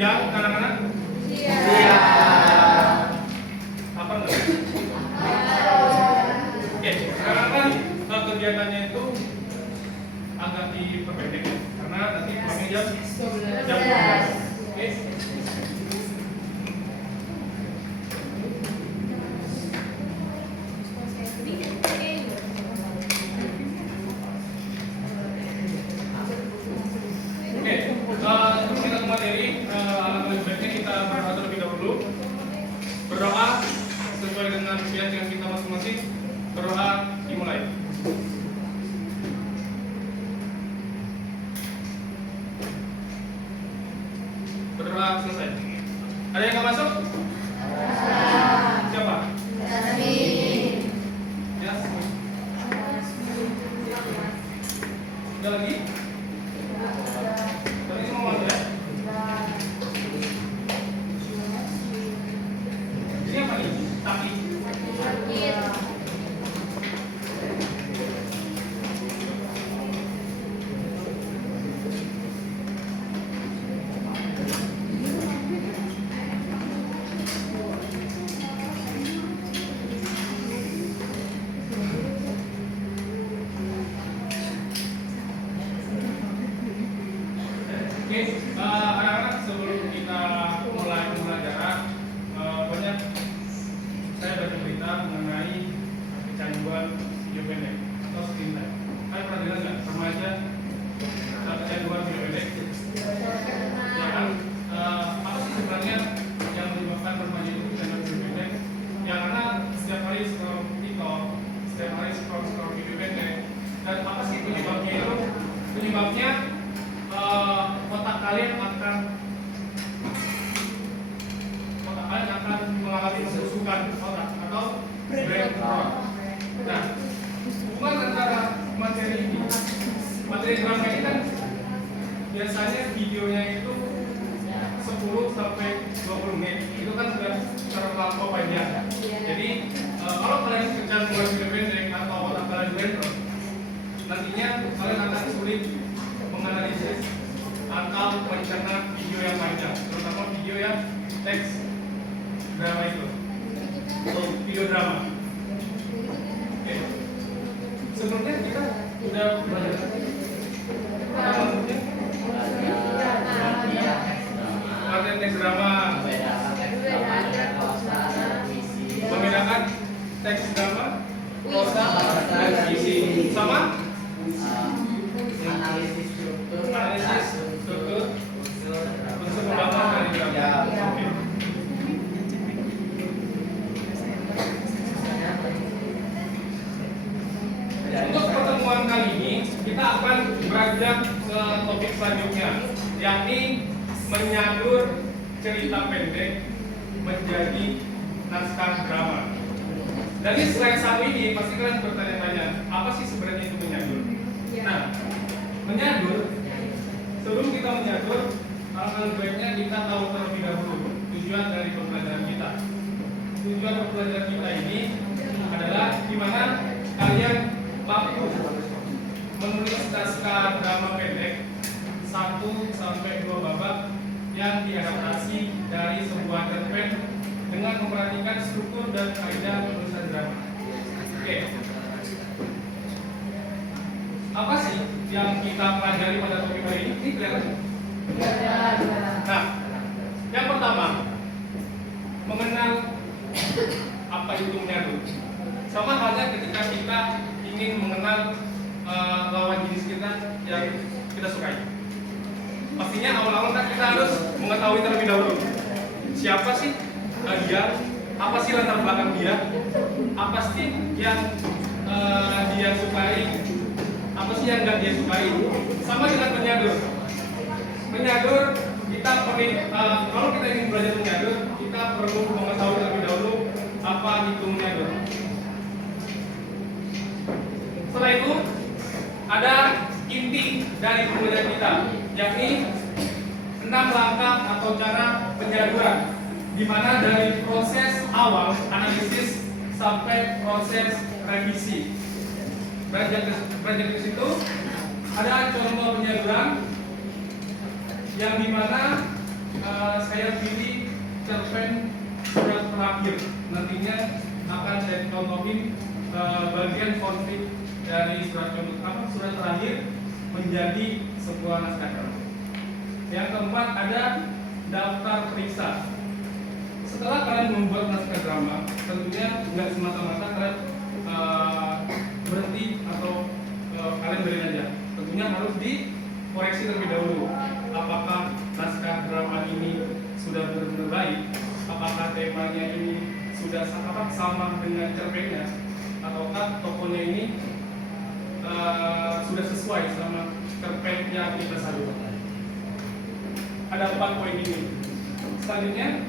Yang anak-anak? Iya. Apa enggak? Oke, sekarang kan kegiatannya itu agak diperpendek ya, karena nanti pulangnya jam 12. Oke. Sebelum kita ke materi, lebih baiknya kita berdoa terlebih dahulu. Berdoa sesuai dengan keyakinan kita masing-masing. Berdoa dimulai. Berdoa selesai. Ada yang nggak masuk? Siapa? Ya. Ada lagi? Tadi semua masuk ya? Ini apa nih? Tapi. Oke, anak-anak, sebelum kita mulai pembelajaran, banyak saya baca berita mengenai kecanduan video pendek atau screen time. Kalian pernah dengar nggak remaja kecanduan video pendek? Ya kan? Apa sih sebenarnya yang menyebabkan remaja itu kecanduan video pendek? Ya karena setiap hari scroll TikTok, setiap hari scroll video pendek. Dan apa sih penyebabnya itu? Penyebabnya otak kalian akan mengalami pembusukan otak atau brain rot. Nah, hubungan antara materi drama ini kan biasanya videonya itu 10 sampai 20 menit. Itu kan sudah terlampau panjang. Jadi kalau kalian kecanduan video pendek atau otak kalian brain rot, nantinya kalian akan sulit menganalisis atau mencerna video yang panjang, terutama video yang teks drama itu, video drama. Oke. Sebelumnya kita udah belajar arti teks drama, membedakan teks drama, prosa, dan puisi, sama analisis struktur, unsur pembangunan dari drama. Oke. Untuk pertemuan kali ini kita akan beranjak ke topik selanjutnya, yakni menyadur cerita pendek menjadi naskah drama. Dari slide satu ini pasti kalian bertanya-tanya, apa sih sebenarnya itu menyadur? Nah, menyadur, sebelum kita menyadur, alangkah baiknya kita tahu terlebih dahulu tujuan dari pembelajaran kita. Tujuan pembelajaran kita ini adalah di mana kalian mampu menulis naskah drama pendek 1 sampai 2 babak yang diadaptasi dari sebuah cerpen dengan memperhatikan struktur dan kaidah penulisan drama. Oke. Apa sih yang kita pelajari pada topik hari ini? Ini kelihatan? Nah, yang pertama, mengenal apa itu menyadur. Sama halnya ketika kita ingin mengenal lawan jenis kita yang kita sukai. Pastinya awal-awal kan kita harus mengetahui terlebih dahulu siapa sih dia, apa sih latar belakang dia, apa sih yang dia sukai, apa sih yang nggak dia sukai. Sama dengan menyadur. Menyadur kita kalau kita ingin belajar menyadur, kita perlu mengetahui terlebih dahulu apa itu menyadur. Setelah itu ada inti dari pembelajaran kita, yakni 6 langkah atau cara penyaduran, di mana dari proses awal analisis sampai proses revisi. Beranjak ke situ ada contoh penyaduran yang dimana saya pilih cerpen surat terakhir. Nantinya akan saya contohin bagian konflik dari surat terakhir menjadi sebuah naskah drama. Yang keempat ada daftar periksa. Setelah kalian membuat naskah drama, tentunya nggak semata-mata kalian berhenti atau kalian beri aja. Tentunya harus dikoreksi terlebih dahulu. Apakah naskah drama ini sudah benar-benar baik? Apakah temanya ini sudah sama dengan cerpennya? Ataukah tokohnya ini sudah sesuai sama cerpen yang kita salut? Ada 4 poin ini. Selanjutnya,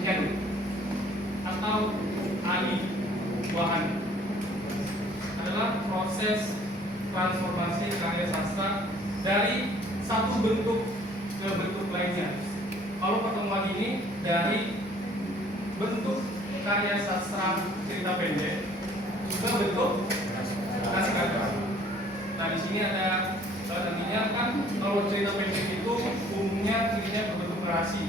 nyanyi atau alih bahan adalah proses transformasi karya sastra dari satu bentuk ke bentuk lainnya. Kalau pertemuan ini dari bentuk karya sastra cerita pendek ke bentuk naskah drama. Nah, di sini ada nantinya kan kalau cerita pendek itu umumnya cirinya berbentuk narasi.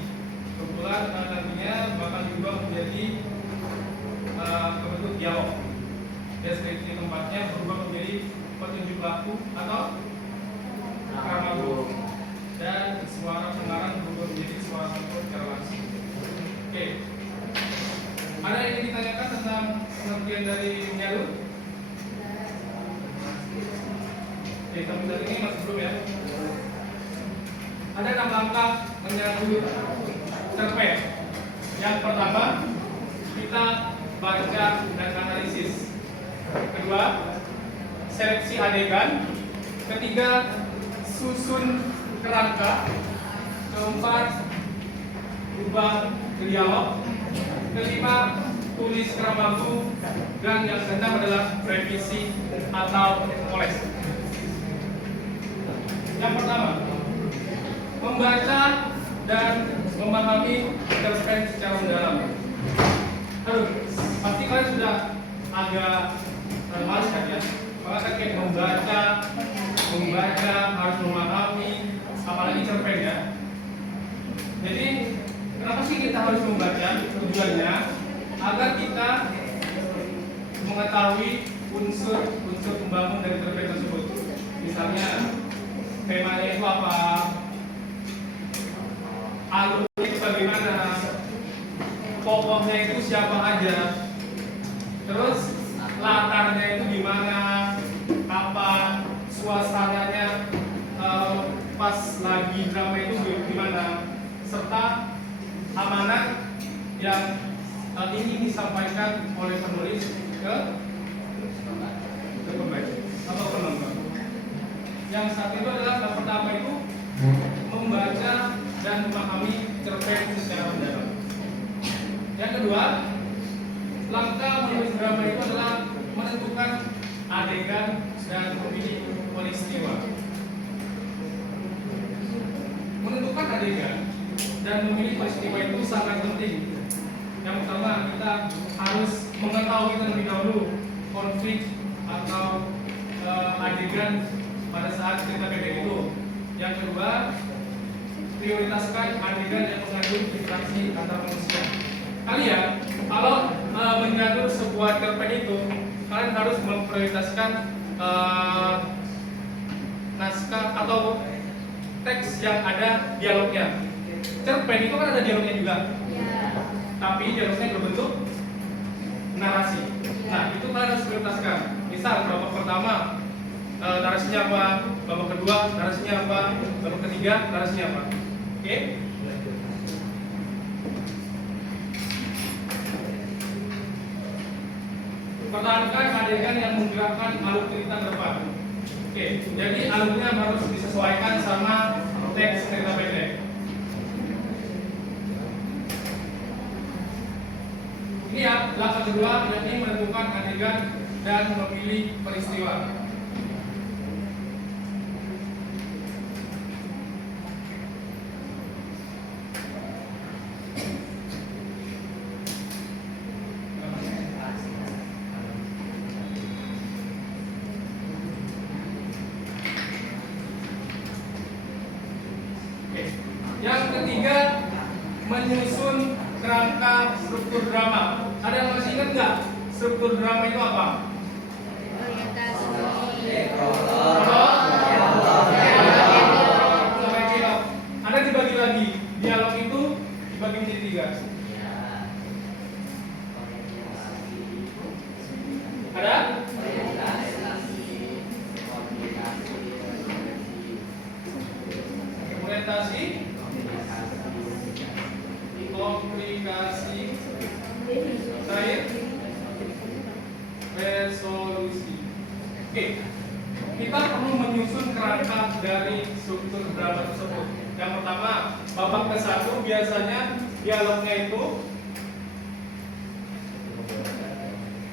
Kebetulan nantinya bakal juga menjadi bentuk dialog. Deskripsi tempatnya berubah menjadi petunjuk laku atau kramagu, dan suara pengarang berubah menjadi suara tempur secara langsung. Oke. Ada yang ingin ditanyakan tentang pengertian dari menyalut? Oke, sampai saat ini masih belum ya. Ada 6 langkah menyalut cerpen. Yang pertama, kita baca dan analisis. Kedua, seleksi adegan. Ketiga, susun kerangka. Keempat, ubah dialog. Kelima, tulis kramagu. Dan yang keenam adalah revisi atau koles. Yang pertama, membaca dan memahami cerpen secara mendalam. Pasti kalian sudah agak males kan ya? Maka kan kayak membaca harus memahami, apalagi cerpen ya. Jadi kenapa sih kita harus membaca? Tujuannya agar kita mengetahui unsur pembangun dari cerpen tersebut. Misalnya temanya itu apa, alurnya itu bagaimana, tokohnya itu siapa aja, terus latarnya itu gimana, apa suasananya pas lagi drama itu gimana, serta amanat yang ingin disampaikan oleh penulis ke pembaca atau penonton. Yang satu itu adalah yang pertama itu membaca dan memahami cerpen secara mendalam. Yang kedua, langkah menulis drama itu adalah menentukan adegan dan memilih peristiwa. Menentukan adegan dan memilih peristiwa itu sangat penting. Yang pertama, kita harus mengetahui terlebih dahulu konflik atau adegan pada saat cerita pendek itu. Yang kedua, prioritaskan adegan yang mengandung interaksi antar manusia. Kalian kalau mengatur sebuah cerpen itu, kalian harus memprioritaskan naskah atau teks yang ada dialognya. Cerpen itu kan ada dialognya juga, tapi dialognya berbentuk narasi. Nah, itu kalian harus prioritaskan. Misal babak pertama narasinya apa, babak kedua narasinya apa, babak ketiga narasinya apa. Oke? Pertahankan adegan yang menggerakkan alur cerita ke depan. Oke, jadi alurnya harus disesuaikan sama teks cerita pendek. Ini ya, langkah kedua, yakni menentukan adegan dan memilih peristiwa. Oke. Yang ketiga, menyusun kerangka struktur drama. Ada yang masih ingat nggak struktur drama itu apa? Ada dibagi lagi. Dialog itu dibagi menjadi 3. Ada? Orientasi, komunikasi, cair, resolusi. Oke, kita perlu menyusun kerangka dari struktur drama tersebut. Yang pertama, babak ke-1 biasanya dialognya itu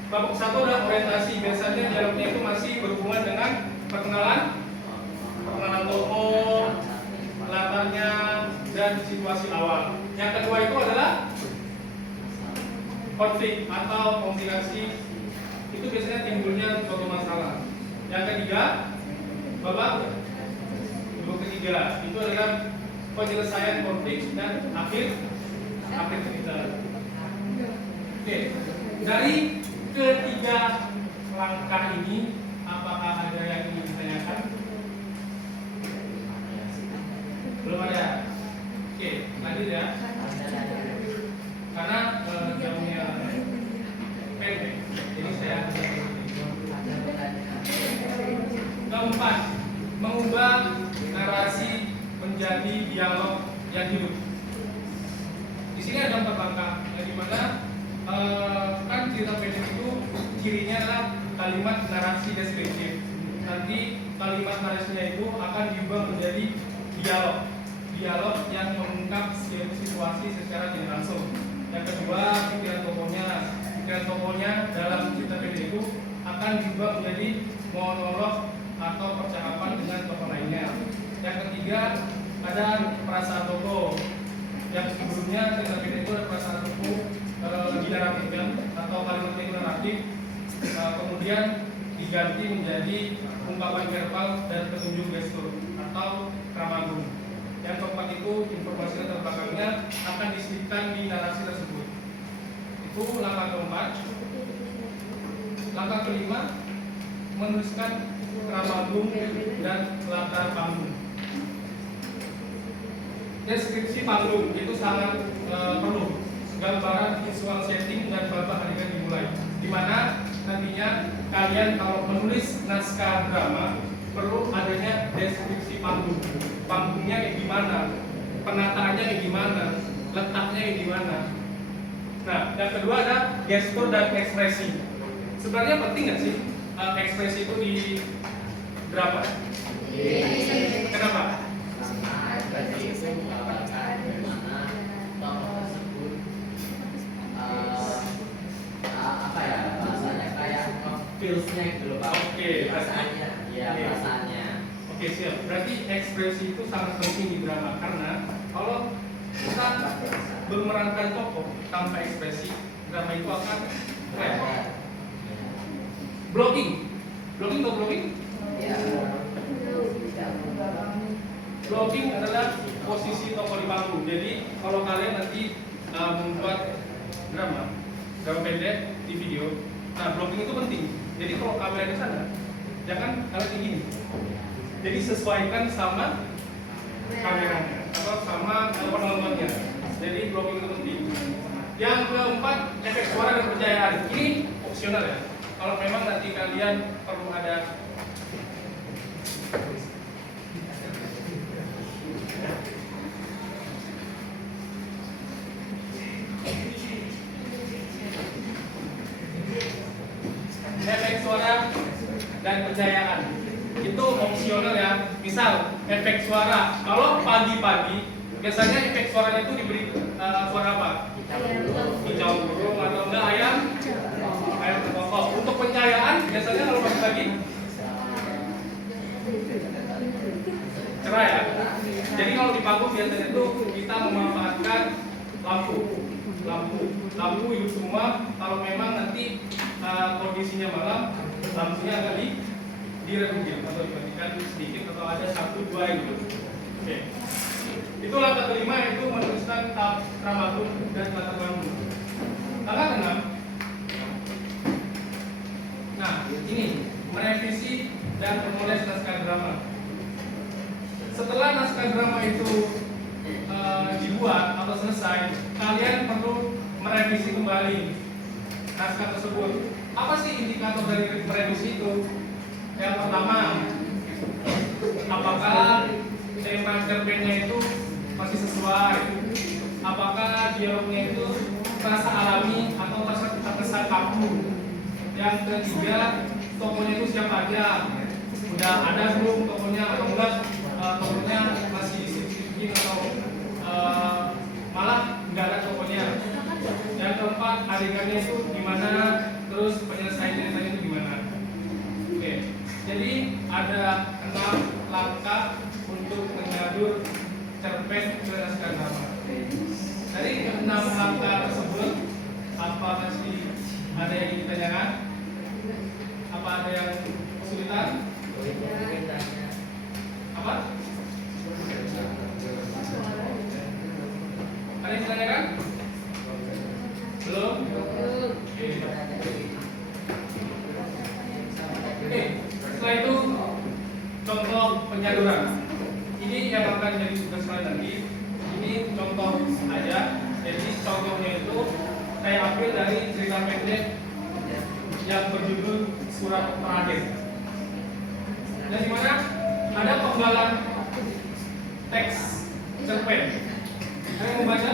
babak 1 adalah orientasi. Biasanya dialognya itu masih berhubungan dengan perkenalan tokoh, latarnya, dan situasi awal. Yang kedua itu adalah konflik atau komplikasi. Itu biasanya timbulnya suatu masalah. Yang ketiga, babak ketiga itu adalah penyelesaian konflik dan akhir cerita. Oke, dari ketiga langkah ini, apakah ada yang ingin ditanyakan? Belum ada. Oke, lanjut ya. Karena jamnya pendek, jadi saya keempat, mengubah narasi menjadi dialog yang hidup. Di sini ada 4 langkah, yang dimana kan cerita pendek itu cirinya adalah kalimat narasi deskriptif. Nanti kalimat narasinya itu akan diubah menjadi dialog yang mengungkap situasi secara tidak langsung. Yang kedua, pikiran tokohnya dalam cerita pendek itu akan diubah menjadi monolog atau percakapan dengan tokoh lainnya. Yang ketiga, ada perasaan tokoh. Yang sebelumnya cerita pendek itu ada perasaan tokoh dinarasikan atau kalimat itu naratif, kemudian diganti menjadi ungkapan verbal dan petunjuk gestur atau kramagung. Yang keempat itu informasi latar belakangnya akan disisipkan di narasi tersebut. Itu langkah keempat. Langkah kelima, menuliskan kramagung dan latar panggung. Deskripsi panggung itu sangat perlu. Gambaran visual setting dan babak adegan dimulai. Dimana nantinya kalian kalau menulis naskah drama perlu adanya deskripsi panggung. Panggungnya kayak gimana, penataannya kayak gimana, letaknya kayak gimana. Nah, yang kedua ada gestur dan ekspresi. Sebenarnya penting nggak sih ekspresi itu di drama? Kenapa? Feelsnya gitu loh Pak. Oke, perasaannya. Ya, perasaannya. Oke, siap. Berarti ekspresi itu sangat penting di drama karena kalau kita memerankan tokoh tanpa ekspresi, drama itu akan flat. Blocking atau blocking? Ya. Blocking adalah posisi tokoh di panggung. Jadi kalau kalian nanti membuat drama pendek di video, nah blocking itu penting. Jadi kalau kamera di sana, jangan kalian kayak gini. Jadi sesuaikan sama kameranya atau sama penontonnya. Jadi blocking itu penting. Yang keempat, efek suara dan percayaan. Ini opsional ya. Kalau memang nanti kalian perlu ada efek suara dan pencahayaan itu opsional ya. Misal efek suara, kalau pagi-pagi biasanya efek suaranya itu diberi suara apa? Kicau burung atau enggak ayam berkokok. Untuk pencahayaan biasanya kalau pagi-pagi cerah ya. Jadi kalau di panggung biasanya itu kita memanfaatkan lampu hidup semua. Kalau memang nanti kondisinya malam, lampunya akan diredupkan atau dibandingkan sedikit atau ada 1-2 gitu. Oke. Itu langkah kelima, yaitu menuliskan dramaturg dan latar belakang. Langkah keenam, nah ini merevisi dan menulis naskah drama. Setelah naskah drama itu dibuat atau selesai, kalian perlu merevisi kembali naskah tersebut. Apa sih indikator dari merevisi itu? Yang pertama, apakah tema cerpennya itu masih sesuai? Apakah dialognya itu terasa alami atau terkesan kaku? Yang ketiga, tokohnya itu siapa aja? Udah ada belum tokohnya atau enggak? Tokohnya masih disip-sipin atau malah nggak ada tokohnya? Yang keempat, adegannya itu gimana? Terus penyelesaian ceritanya itu gimana? Oke, jadi ada 6 langkah untuk mengatur cerpen ke naskah drama. Dari 6 langkah tersebut, apa masih ada yang ditanyakan? Apa ada yang kesulitan? Apa? Ada yang ditanyakan? Belum? Oke, setelah itu contoh penyaluran. Ini yang akan jadi tugas kalian nanti. Ini contoh aja. Jadi contohnya itu saya ambil dari cerita pendek yang berjudul Surat Terakhir. Dan di mana ada penggalan teks cerpen. Ada yang mau baca?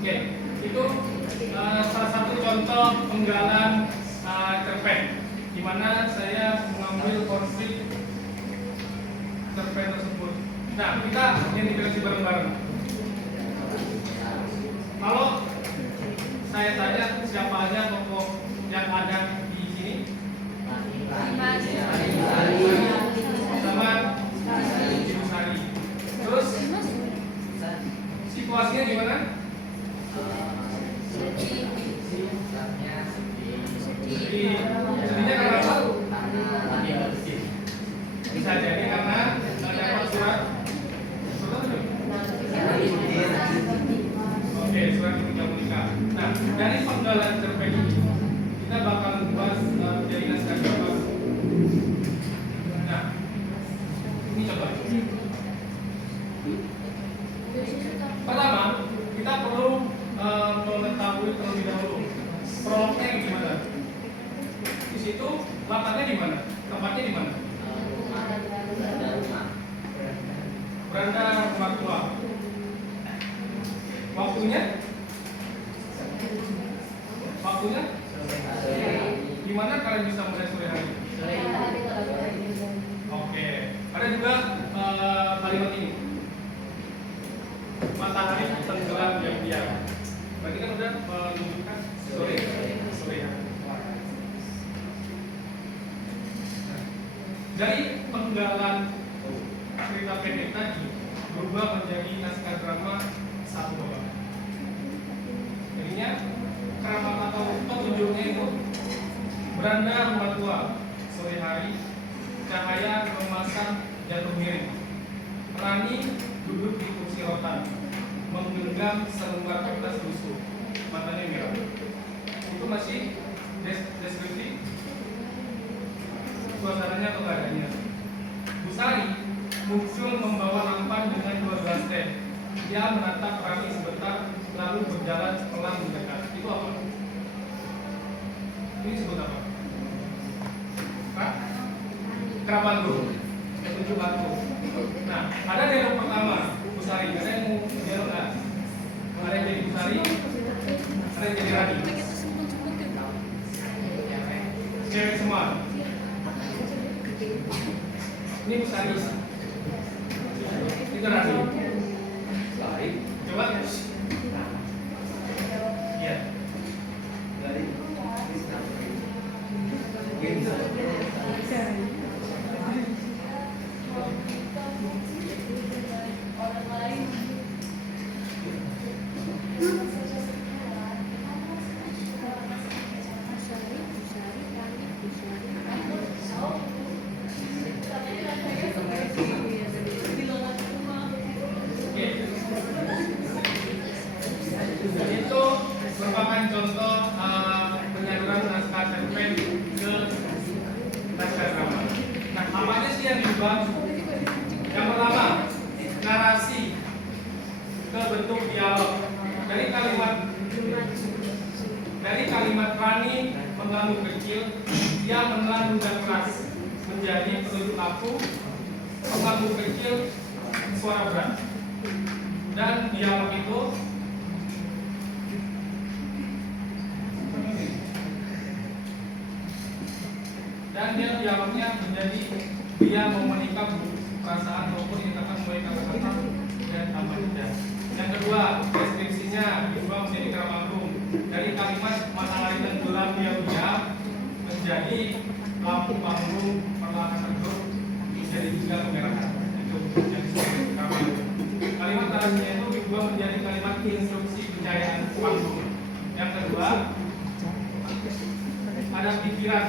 Oke, itu salah satu contoh penggalan cerpen, di mana saya mengambil konflik cerpen tersebut. Nah, kita identifikasi bareng-bareng. Kalau saya tanya siapa aja tokoh yang ada di sini? Sama Ibu Sari. Terus situasinya gimana? Sedihnya karena apa? Bisa jadi karena dapat surat. Oke, surat nikah menikah. Nah, dari penggalan cerpen ini kita bakal bahas jadi naskah drama. Nah, ini coba. Pertama, kita perlu mengetahui terlebih dahulu prolognya yang gimana. Di situ latarnya di mana? Tempatnya di mana? Beranda rumah tua. Waktunya? Gimana kalian bisa mulai sore hari? Oke. Ada juga kalimat ini. Matahari tenggelam diam-diam. Berarti kan udah menunjukkan sore hari. Dari penggalan cerita pendek tadi berubah menjadi naskah drama satu babak. menggenggam selembar kertas lusuh, matanya merah. Itu masih deskripsi suasananya atau keadaannya. Bu Sari muncul membawa nampan dengan 12 teh. Dia menatap Rani sebentar, lalu berjalan pelan mendekat. Itu apa? Ini disebut apa? Pak? Kerabandu. Petunjuk batu. Nah, ada dialog pertama, Bu Sari. Ada yang mau dialog nggak? Ada yang jadi Bu Sari? Ada yang jadi Rani? Cewek semua. Ini Bu Sari. Itu Rani. Baik. Coba. Iya. Dari. Itu merupakan contoh penyaluran naskah cerpen ke naskah drama. Nah, apa aja sih yang diubah? Yang pertama, narasi ke bentuk dialog. Dari kalimat Rani mengganggu kecil, dia menelan ludah keras menjadi petunjuk aku, mengganggu kecil suara berat. Dan dialog itu dialognya menjadi dia memenikam perasaan maupun dikatakan mulai kata-kata dan tambah tidak. Yang kedua, deskripsinya diubah menjadi keramanggung. Dari kalimat matahari tenggelam diam-diam menjadi lampu panggung perlahan redup menjadi juga kemerahan. Itu yang disebut keramanggung. Kalimat terakhirnya itu diubah menjadi kalimat instruksi pencahayaan panggung. Yang kedua, ada pikiran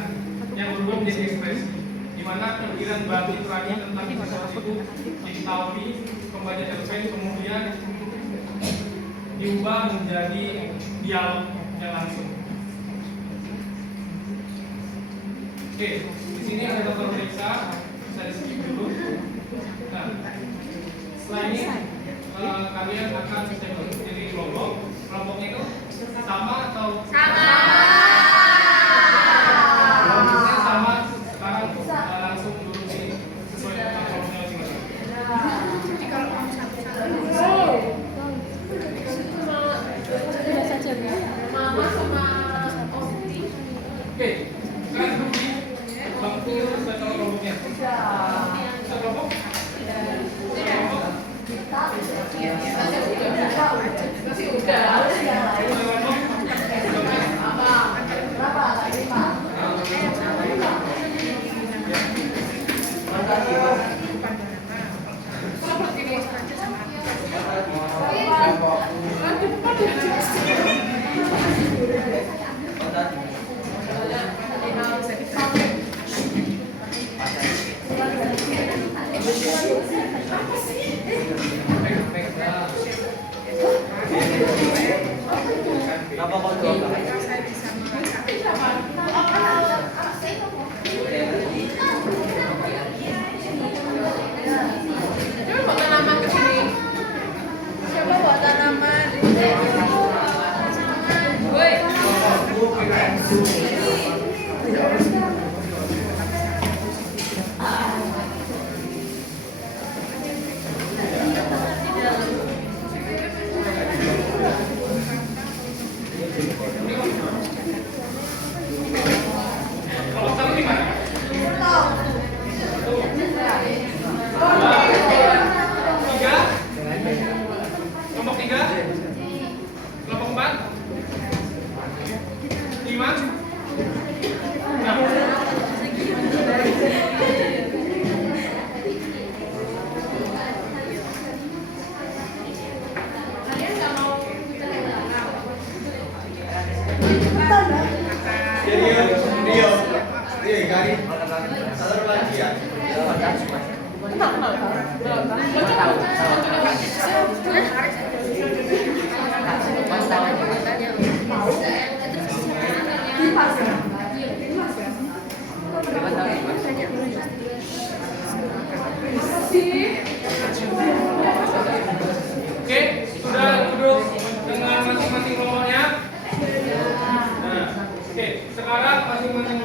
yang berubah menjadi ekspresi, di mana pikiran bagi Rani tentang sesuatu itu diketahui pembaca cerpen, kemudian diubah menjadi dialog yang langsung. Oke, di sini ada daftar periksa, bisa di skip dulu. Nah, setelah ini kalian akan jadi kelompok. Kelompoknya itu sama atau sama? Oke, sekarang duduk di bangku secara kelompoknya. Bisa kelompok? Kenal.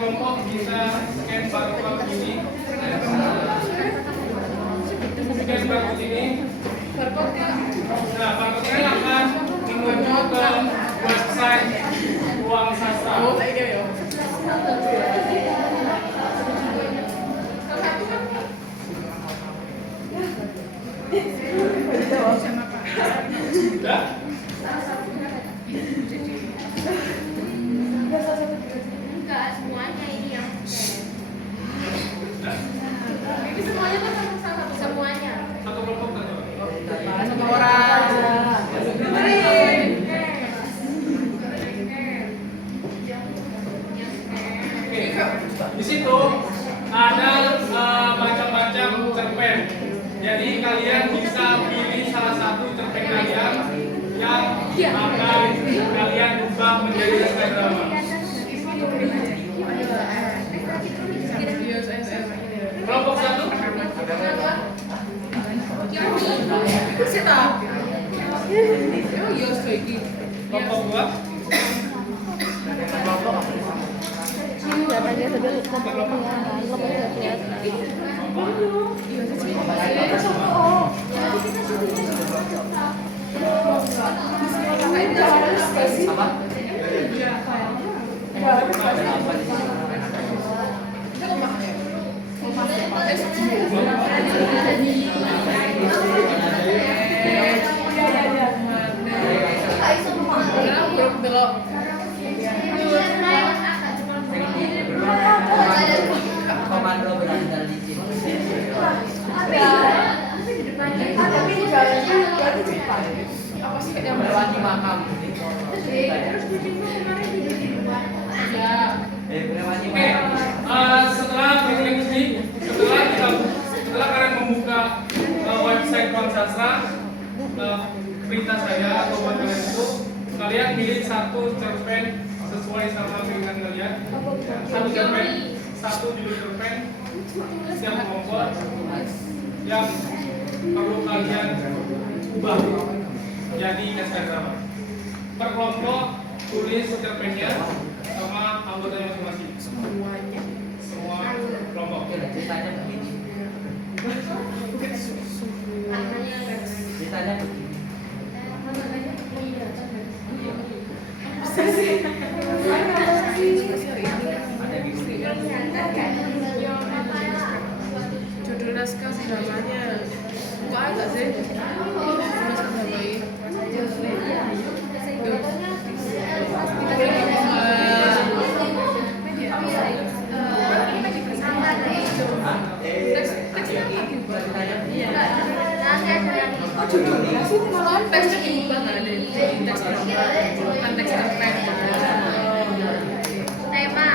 kelompok bisa scan barcode ini. Scan barcode ini. Nah, barcode ini akan menuju ke website Uang Sastra. Sudah? Enggak semuanya ini yang Sudah? ini semuanya kan satu semuanya Satu kelompok satu. Satu orang. Oke, di situ ada macam-macam cerpen. Jadi kalian bisa pilih salah satu cerpen kalian yang akan kalian ubah menjadi naskah drama. Kelompok satu, kelompok dua, Datanya saja kelompoknya kelihatan. Komando berandal di sini. Melewati makam. Melewati Oke, makam. setelah berklik ini, setelah kalian membuka website Uang Sastra, perintah saya atau buat kalian itu, kalian pilih satu cerpen sesuai sama pilihan kalian. Satu cerpen, satu judul cerpen, setiap kelompok yang perlu kalian ubah jadi naskah drama. Per kelompok tulis cerpennya sama anggotanya masing-masing. Semua kelompok. Oke, ceritanya begini. Ceritanya begini. Ada di sini. Judul naskah dramanya buka aja nggak sih? Naskah drama ini. Teksnya apa gitu? Teksnya diubah nggak ada di teks drama, bukan teks cerpen. tema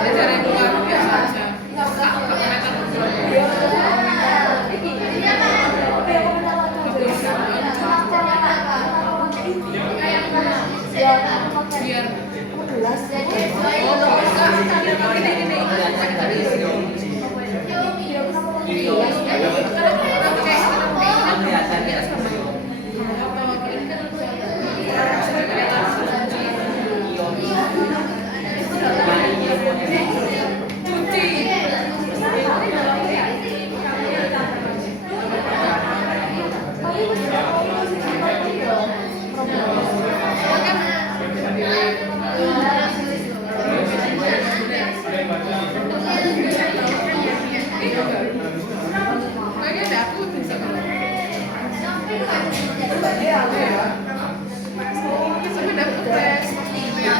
Acara yang luar biasa aja. Nggak komentar biar kayaknya ada aku bisa sampai dapet tes gitu ya.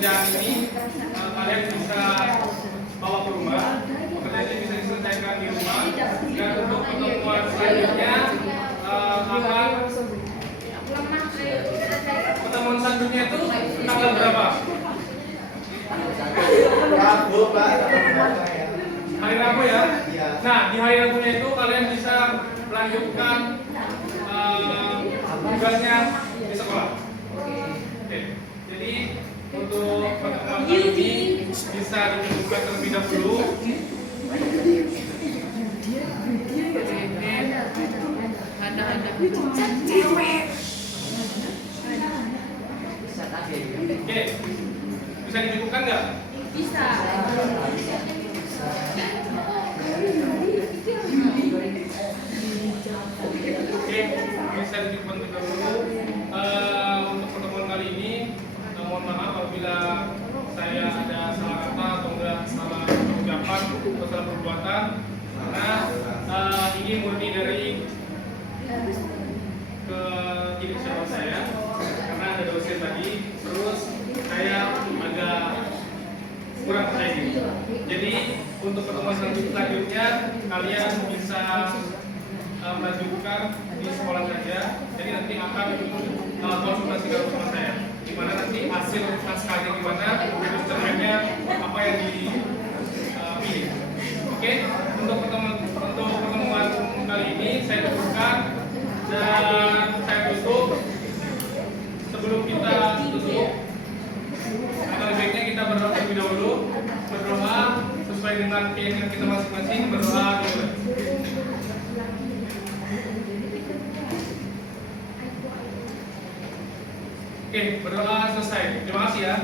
pekerjaan ini kalian bisa bawa ke rumah. Pekerjaan ini bisa diselesaikan di rumah. Dan untuk pertemuan selanjutnya akan pertemuan selanjutnya itu tanggal berapa? Rabu, Pak. Hari Rabu ya. Nah, di hari Rabunya itu kalian bisa melanjutkan tugasnya di sekolah. Oke. Jadi untuk pertemuan kali ini bisa ditentukan terlebih dahulu. Anak-anak Oke. Bisa dicukupkan nggak? Bisa. Oke, bisa dicukupkan terlebih dahulu. Untuk pertemuan kali ini, mohon maaf apabila saya ada salah kata atau enggak salah ucapan atau salah perbuatan, karena ini murni dari keinginan saya, karena ada dosen tadi, terus saya agak kurang percaya diri. Jadi untuk pertemuan selanjutnya kalian bisa melanjutkan di sekolah saja. Jadi nanti akan konsultasi sama saya. Gimana nanti hasil naskahnya gimana, instrumennya apa yang dipilih. Oke, untuk pertemuan kali ini saya cukupkan dan saya tutup. Sebelum kita tutup, lebih baiknya kita berdoa terlebih dahulu. Berdoa sesuai dengan keyakinan kita masing-masing. Berdoa dulu. Oke, berdoa selesai. Terima kasih ya.